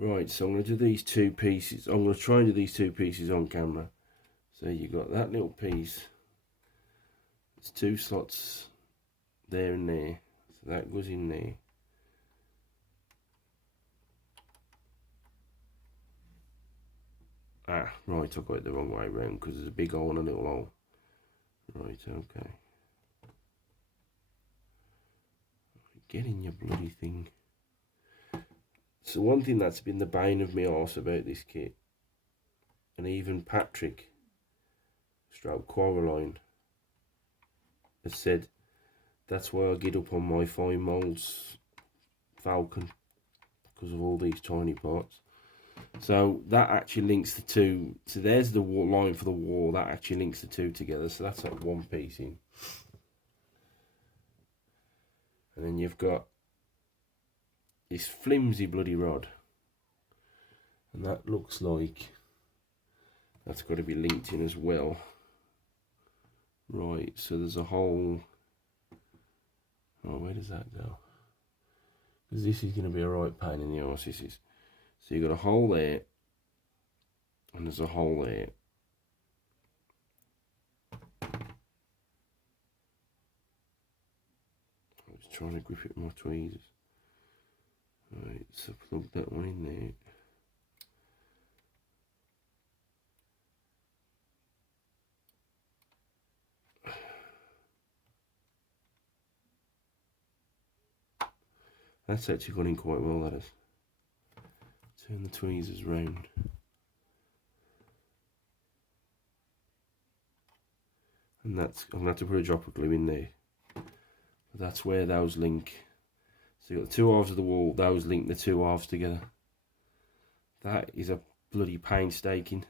Right, so I'm going to do these two pieces. I'm going to try and do these two pieces on camera. So you got that little piece. There's two slots there and there. So that goes in there. Ah, right, I got it the wrong way around because there's a big hole and a little hole. Right, okay. Get in your bloody thing. So one thing that's been the bane of my arse about this kit, and even Patrick, stroke Coraline, has said that's why I get up on my 5 molds Falcon, because of all these tiny parts. So that actually links the two. So there's the line for the wall. That actually links the two together. So that's like one piece in. And then you've got this flimsy bloody rod. And that looks like that's got to be linked in as well. Right, so there's a hole. Oh, where does that go? Because this is going to be a right pain in the arse, this is. So you've got a hole there, and there's a hole there. I was trying to grip it with my tweezers. Right, so plug that one in there. That's actually gone in quite well, that is. Turn the tweezers round. And that's, I'm going to have to put a drop of glue in there. But that's where those link. So you've got the two halves of the wall, those link the two halves together. That is a bloody painstaking.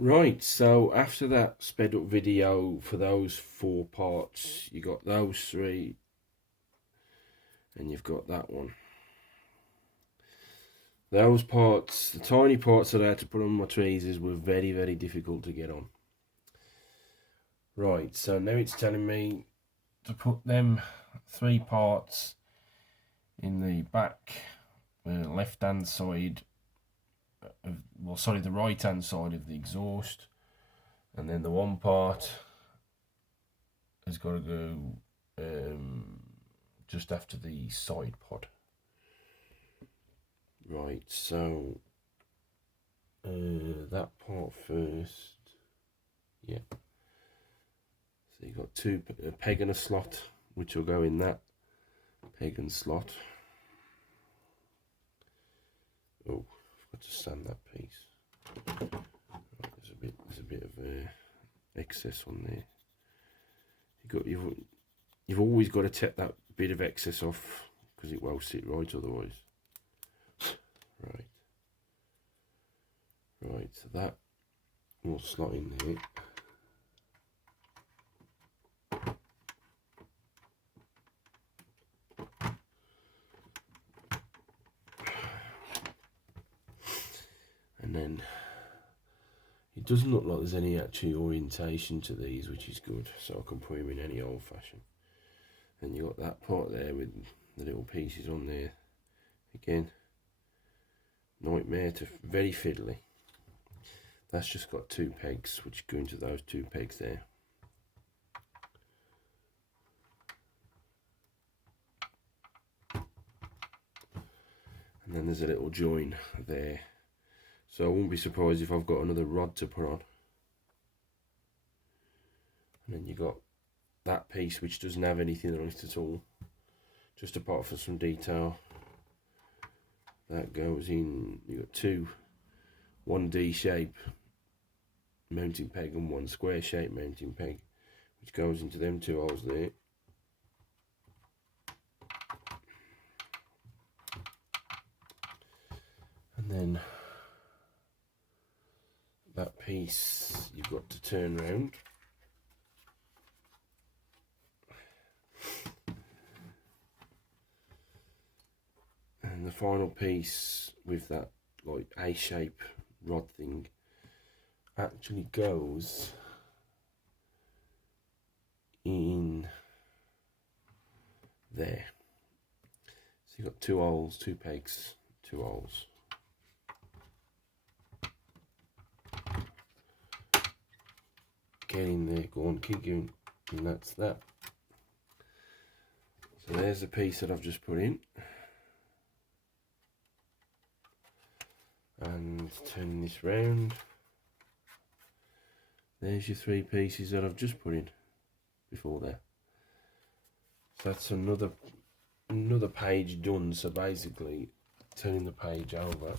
Right, so after that sped up video for those 4 parts, you got those 3, and you've got that one. Those parts, the tiny parts that I had to put on my tweezers, were very, very difficult to get on. Right, so now it's telling me to put them 3 parts in the back left hand side of, well, sorry, the right hand side of the exhaust, and then the one part has got to go just after the side pod. Right, so that part first. Yeah. So you've got a peg and a slot, which will go in that peg and slot. Oh, I've got to sand that piece. Right, there's a bit of excess on there. You've always got to take that bit of excess off, because it won't sit right otherwise. Right, so that will slot in there. And then doesn't look like there's any actual orientation to these, which is good, so I can put them in any old fashion. And you got that part there with the little pieces on there. Again, nightmare to very fiddly. That's just got 2 pegs which go into those 2 pegs there. And then there's a little join there. So I wouldn't be surprised if I've got another rod to put on. And then you got that piece which doesn't have anything on it at all, just apart from some detail. That goes in, you got 2 1D shape mounting peg and 1 square shape mounting peg, which goes into them 2 holes there. And then that piece you've got to turn round. And the final piece with that like A-shape rod thing actually goes in there. So you've got 2 holes, 2 pegs, 2 holes. Get in there, go on, keep going, and that's that. So there's the piece that I've just put in. And turning this round, there's your 3 pieces that I've just put in before there. So that's another page done. So basically turning the page over,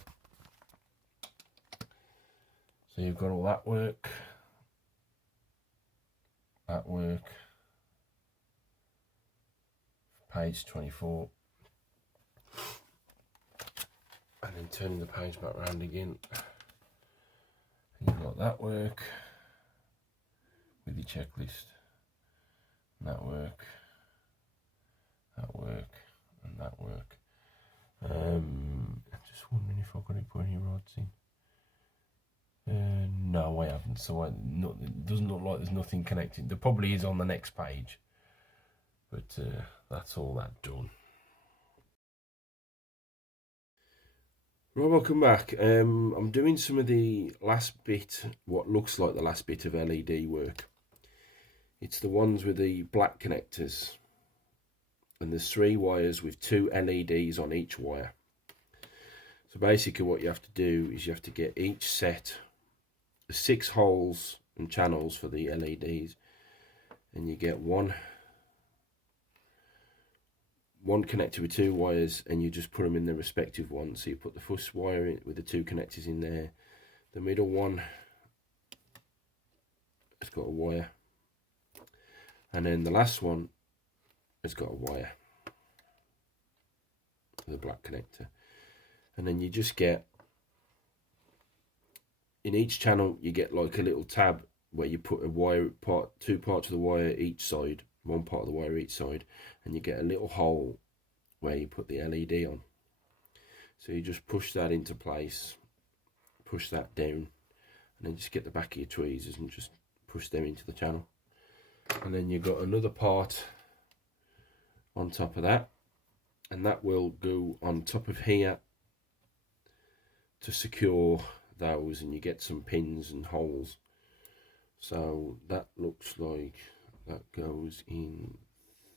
so you've got all that work, page 24, and then turning the page back around again, and you've got that work with your checklist, and that work, and that work. I'm just wondering if I've got to put any rods in. No, I haven't, so it doesn't look like there's nothing connected. There probably is on the next page, but that's all that done. Right, welcome back. I'm doing some of the last bit, what looks like the last bit of LED work. It's the ones with the black connectors, and there's 3 wires with 2 LEDs on each wire. So basically what you have to do is you have to get each set 6 holes and channels for the LEDs, and you get one connector with 2 wires, and you just put them in the respective ones. So you put the first wire in with the 2 connectors in there, the middle one has got a wire, and then the last one has got a wire with a black connector. And then you just get, in each channel you get like a little tab where you put a wire, 2 parts of the wire each side, 1 part of the wire each side, and you get a little hole where you put the LED on. So you just push that into place, push that down, and then just get the back of your tweezers and just push them into the channel. And then you've got another part on top of that, and that will go on top of here to secure those, and you get some pins and holes. So that looks like that goes in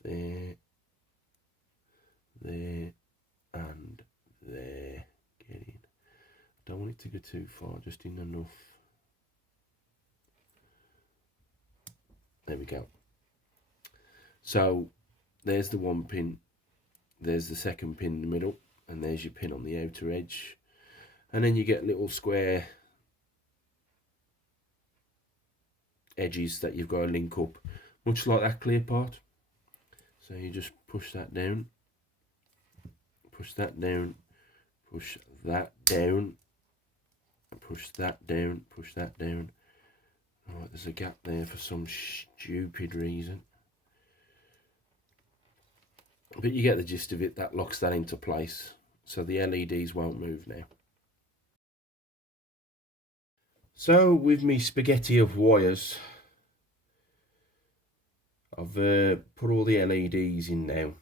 there, there, and there. Get in. Don't want it to go too far, just in enough. There we go. So there's the 1 pin, there's the 2nd pin in the middle, and there's your pin on the outer edge. And then you get little square edges that you've got to link up, much like that clear part. So you just push that down, push that down, push that down, push that down, push that down. Alright, there's a gap there for some stupid reason, but you get the gist of it. That locks that into place, so the LEDs won't move now. So with me spaghetti of wires, I've put all the LEDs in now.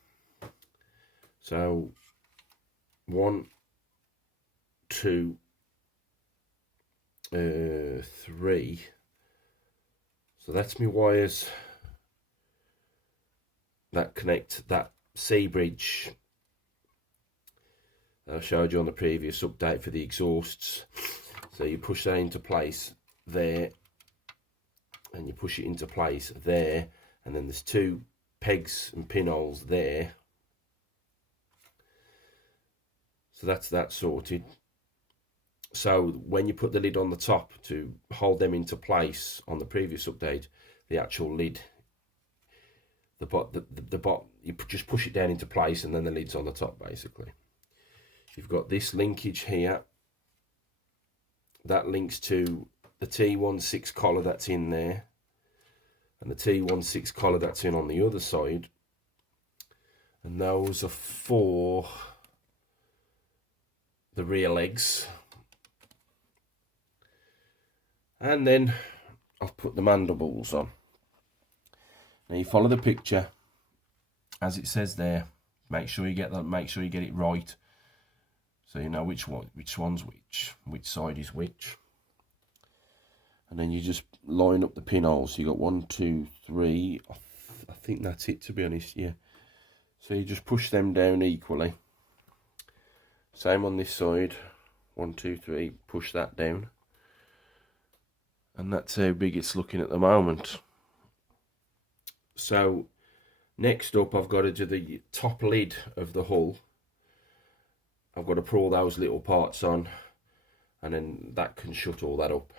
So 1, 2, 3. So that's my wires that connect that C bridge that I showed you on the previous update for the exhausts. So you push that into place there, and you push it into place there, and then there's 2 pegs and pinholes there. So that's that sorted. So when you put the lid on the top to hold them into place on the previous update, the actual lid, the bot, you just push it down into place, and then the lid's on the top basically. You've got this linkage here that links to the T16 collar that's in there, and the T16 collar that's in on the other side, and those are for the rear legs. And then I've put the mandibles on. Now you follow the picture as it says there. Make sure you get that. Make sure you get it right, so you know which one's which side is which. And then you just line up the pinholes. So you got 1, 2, 3. I think that's it, to be honest. Yeah. So you just push them down equally. Same on this side. 1, 2, 3. Push that down. And that's how big it's looking at the moment. So next up, I've got to do the top lid of the hull. I've got to put all those little parts on, and then that can shut all that up.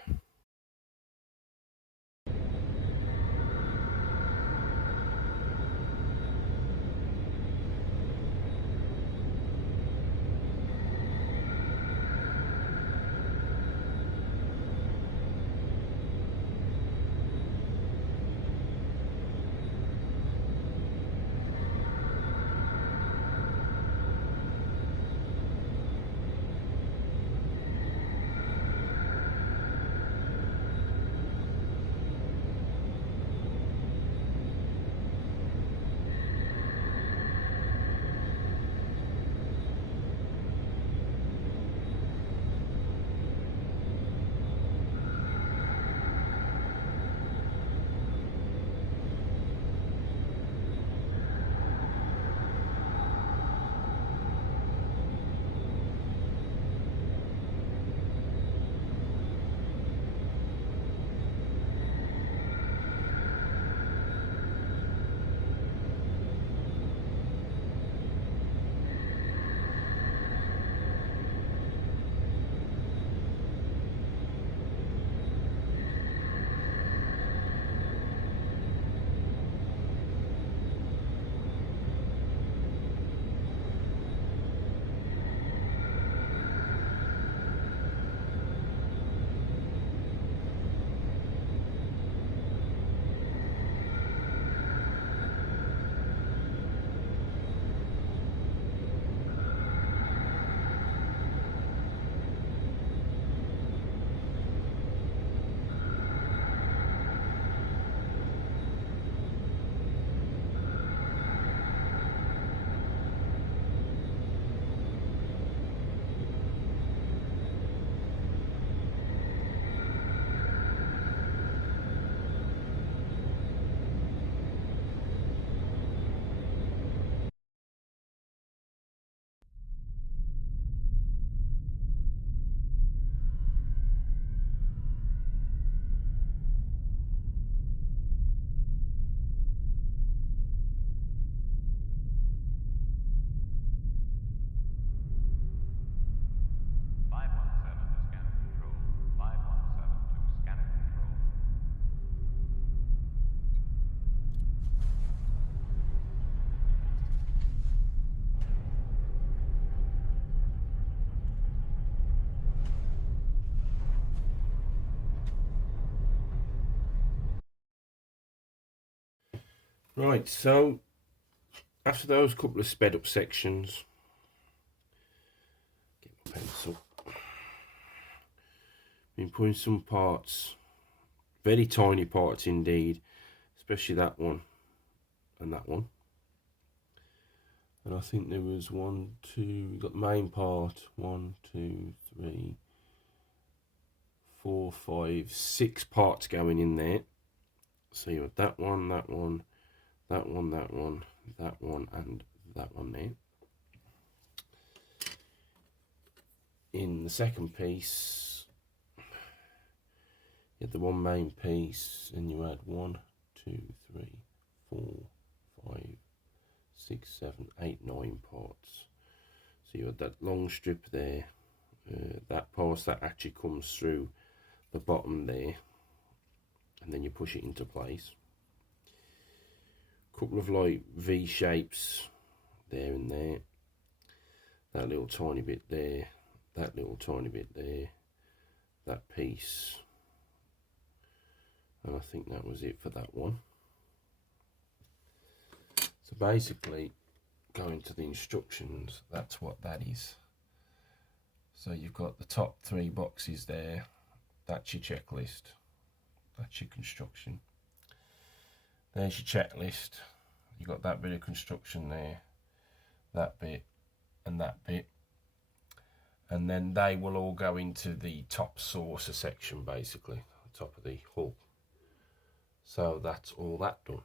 Right, so after those couple of sped up sections, get my pencil. been putting some parts, very tiny parts indeed, especially that one and that one. And I think there was 1, 2, we got the main part, 1, 2, 3, 4, 5, 6 parts going in there. So you have that one, that one, that one, that one, that one, and that one there. In the second piece, you had the one main piece, and you had 1, 2, 3, 4, 5, 6, 7, 8, 9 parts. So you had that long strip there, that part that actually comes through the bottom there, and then you push it into place. Couple of like V shapes there and there, that little tiny bit there, that little tiny bit there, that piece, and I think that was it for that one. So basically, going to the instructions, that's what that is. So you've got the top 3 boxes there, that's your checklist, that's your construction. There's your checklist, you've got that bit of construction there, that bit, and that bit. And then they will all go into the top saucer section, basically, top of the hull. So that's all that done.